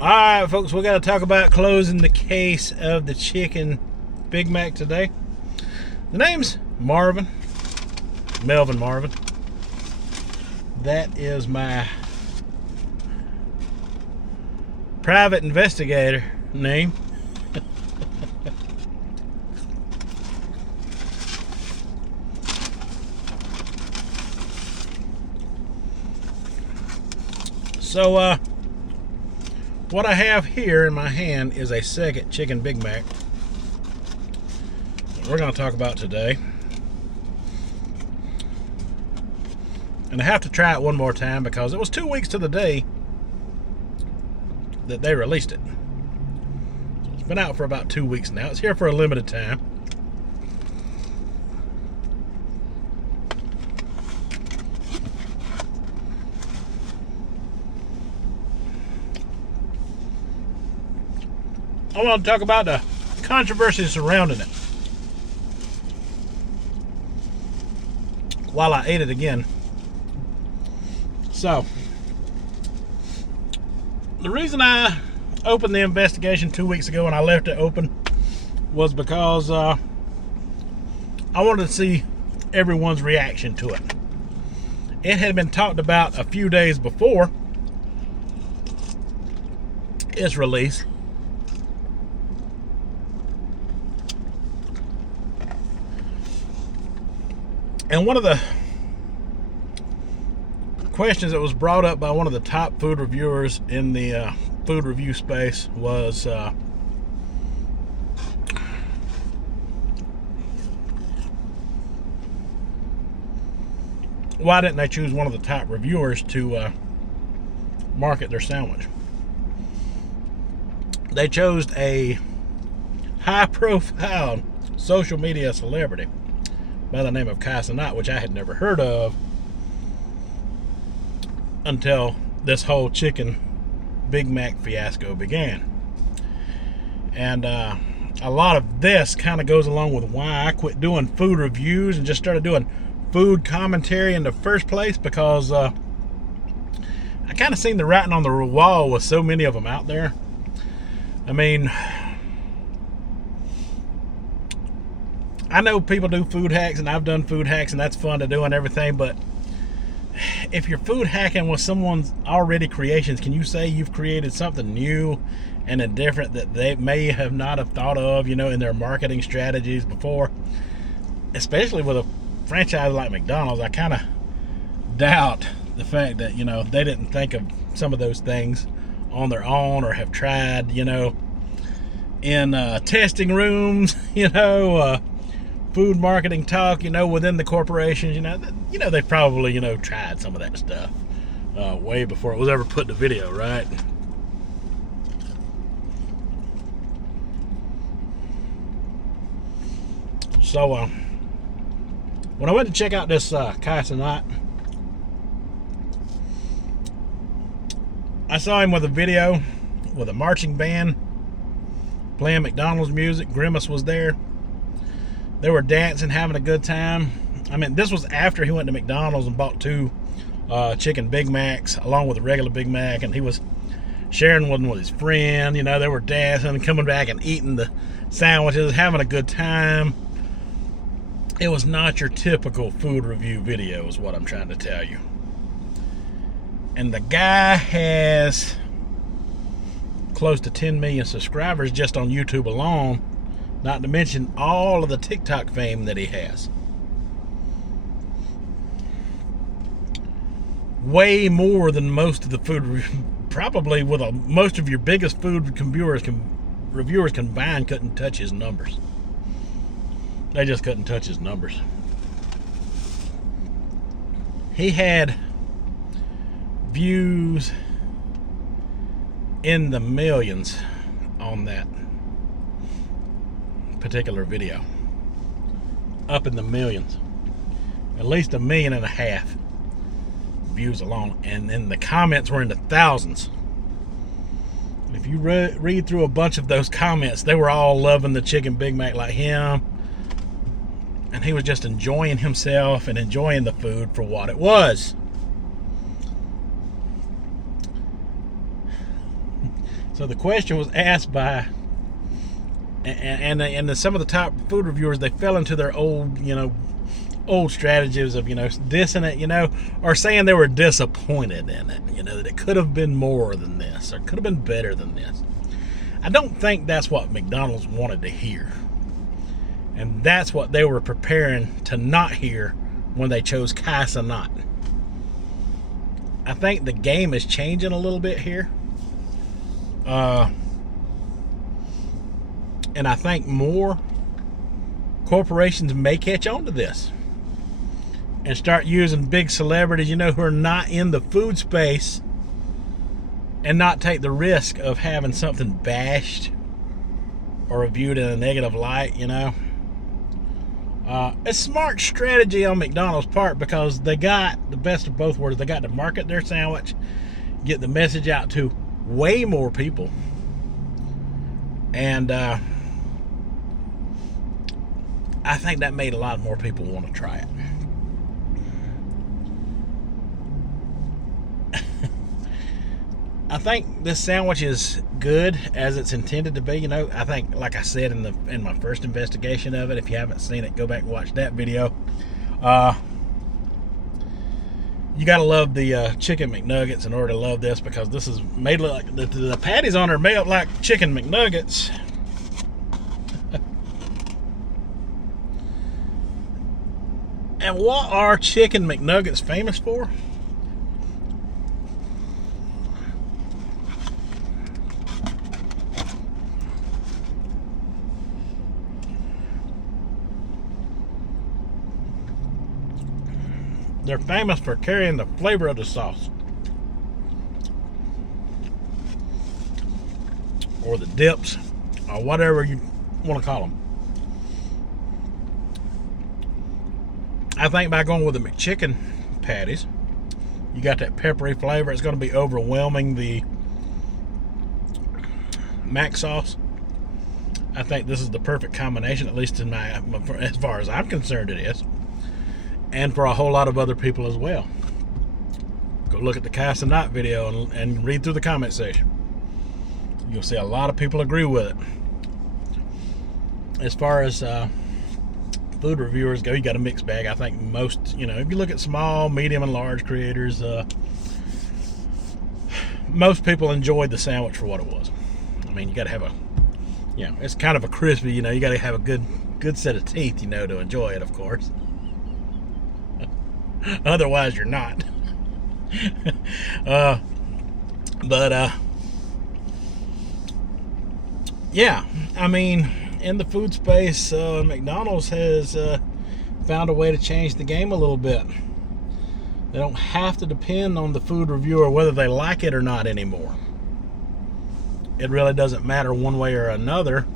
Alright, folks, we got to talk about closing the case of the chicken Big Mac today. The name's Melvin Marvin. That is my private investigator name. So, what I have here in my hand is a second chicken Big Mac we're going to talk about today. And I have to try it one more time because it was 2 weeks to the day that they released it. So it's been out for about 2 weeks now. It's here for a limited time. I want to talk about the controversy surrounding it while I ate it again. So, the reason I opened the investigation 2 weeks ago and I left it open was because I wanted to see everyone's reaction to it. It had been talked about a few days before its release. And one of the questions that was brought up by one of the top food reviewers in the food review space was why didn't they choose one of the top reviewers to market their sandwich? They chose a high-profile social media celebrity by the name of Cenat, which I had never heard of until this whole chicken Big Mac fiasco began. And a lot of this kind of goes along with why I quit doing food reviews and just started doing food commentary in the first place, because I kind of seen the writing on the wall with so many of them out there. I mean, I know people do food hacks, and I've done food hacks, and that's fun to do and everything, but if you're food hacking with someone's already creations, can you say you've created something new and different that they may have not have thought of, in their marketing strategies before? Especially with a franchise like McDonald's, I kind of doubt the fact that, they didn't think of some of those things on their own or have tried, in testing rooms, food marketing talk, within the corporations, they've probably, tried some of that stuff way before it was ever put to video, right? So, when I went to check out this Cenat, I saw him with a video with a marching band playing McDonald's music. Grimace was there. They were dancing, having a good time. I mean, this was after he went to McDonald's and bought 2 chicken Big Macs along with a regular Big Mac, and he was sharing one with his friend. They were dancing and coming back and eating the sandwiches, having a good time. It was not your typical food review video, is what I'm trying to tell you. And the guy has close to 10 million subscribers just on YouTube alone, not to mention all of the TikTok fame that he has. Way more than most of the food, probably with most of your biggest food reviewers combined couldn't touch his numbers. They just couldn't touch his numbers. He had views in the millions on that particular video. Up in the millions. At least 1.5 million views alone. And then the comments were in the thousands. And if you read through a bunch of those comments, they were all loving the chicken Big Mac like him. And he was just enjoying himself and enjoying the food for what it was. So the question was asked by, and some of the top food reviewers, they fell into their old strategies of, dissing it, or saying they were disappointed in it, that it could have been more than this, or could have been better than this. I don't think that's what McDonald's wanted to hear. And that's what they were preparing to not hear when they chose Cenat. I think the game is changing a little bit here. And I think more corporations may catch on to this and start using big celebrities, who are not in the food space, and not take the risk of having something bashed or reviewed in a negative light, It's smart strategy on McDonald's part, because they got the best of both worlds. They got to market their sandwich, get the message out to way more people, and I think that made a lot more people want to try it. I think this sandwich is good as it's intended to be. I think, like I said in my first investigation of it, if you haven't seen it, go back and watch that video. You gotta love the chicken McNuggets in order to love this, because this is made look like the patties on it are made up like chicken McNuggets. And what are chicken McNuggets famous for? They're famous for carrying the flavor of the sauce, or the dips, or whatever you want to call them. I think by going with the McChicken patties, you got that peppery flavor. It's going to be overwhelming the Mac sauce. I think this is the perfect combination, at least as far as I'm concerned, it is. And for a whole lot of other people as well. Go look at the Cenat video and read through the comment section. You'll see a lot of people agree with it. As far as food reviewers go, you got a mixed bag. I think most, if you look at small, medium, and large creators, most people enjoyed the sandwich for what it was. I mean, you got to have it's kind of a crispy, you got to have a good set of teeth, to enjoy it, of course. Otherwise, you're not. Yeah, I mean, in the food space, McDonald's has found a way to change the game a little bit. They don't have to depend on the food reviewer whether they like it or not anymore. It really doesn't matter one way or another,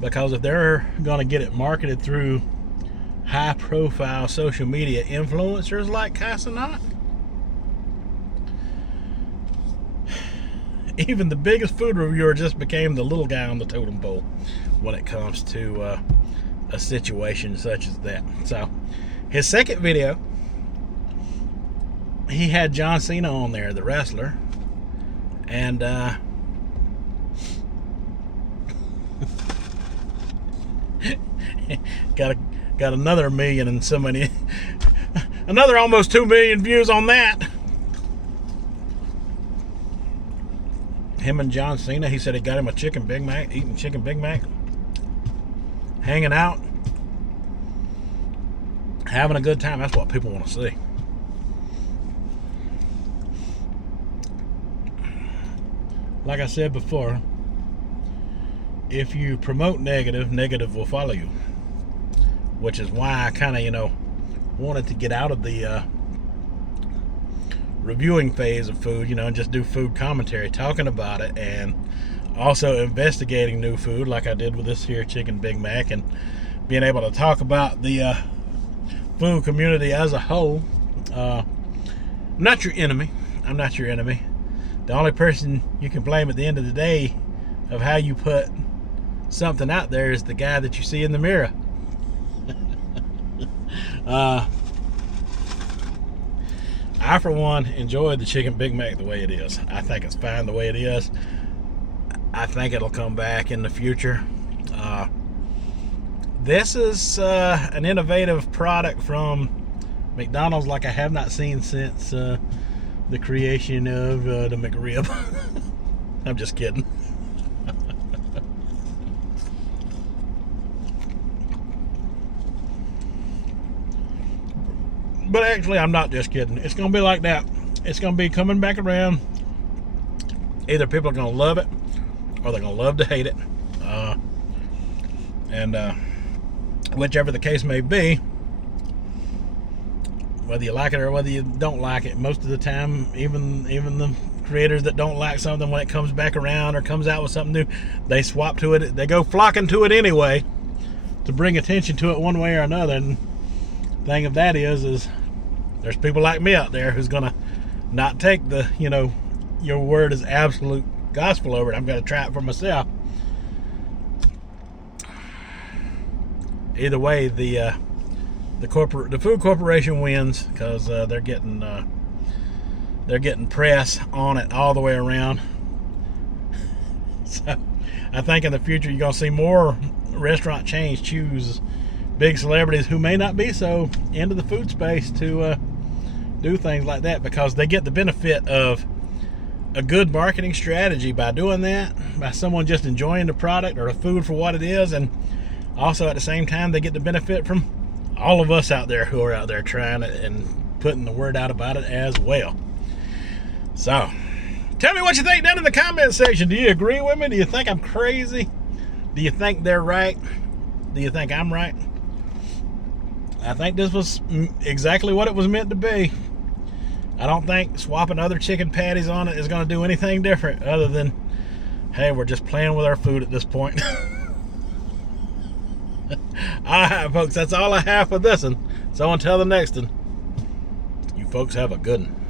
because if they're going to get it marketed through high-profile social media influencers like Cenat, even the biggest food reviewer just became the little guy on the totem pole when it comes to a situation such as that. So, his second video, he had John Cena on there, the wrestler, and got another million and so many, another almost 2 million views on that. Him and John Cena, he said he got him a chicken Big Mac, eating chicken Big Mac, hanging out, having a good time. That's what people want to see. Like I said before, if you promote negative, negative will follow you. Which is why I kind of, wanted to get out of the reviewing phase of food, and just do food commentary, talking about it, and also investigating new food, like I did with this here chicken Big Mac, and being able to talk about the food community as a whole. I'm not your enemy. I'm not your enemy. The only person you can blame at the end of the day of how you put something out there is the guy that you see in the mirror. I I, for one, enjoyed the chicken Big Mac the way it is. I think it's fine the way it is. I think it'll come back in the future. This is an innovative product from McDonald's like I have not seen since the creation of the McRib. I'm just kidding. But actually, I'm not just kidding. It's going to be like that. It's going to be coming back around. Either people are going to love it or they're going to love to hate it. Whichever the case may be, whether you like it or whether you don't like it, most of the time, even the creators that don't like something, when it comes back around or comes out with something new, they swap to it. They go flocking to it anyway to bring attention to it one way or another. And the thing of that is there's people like me out there who's gonna not take the, your word as absolute gospel over it. I'm gonna try it for myself. Either way, the food corporation wins, because they're getting press on it all the way around. So I think in the future you're gonna see more restaurant chains choose big celebrities who may not be so into the food space to do things like that, because they get the benefit of a good marketing strategy by doing that, by someone just enjoying the product or the food for what it is, and also at the same time they get the benefit from all of us out there who are out there trying it and putting the word out about it as well. So tell me what you think down in the comment section. Do you agree with me? Do you think I'm crazy? Do you think they're right? Do you think I'm right? I think this was exactly what it was meant to be. I don't think swapping other chicken patties on it is going to do anything different other than, hey, we're just playing with our food at this point. Alright, folks, that's all I have for this one. So until the next one, you folks have a good one.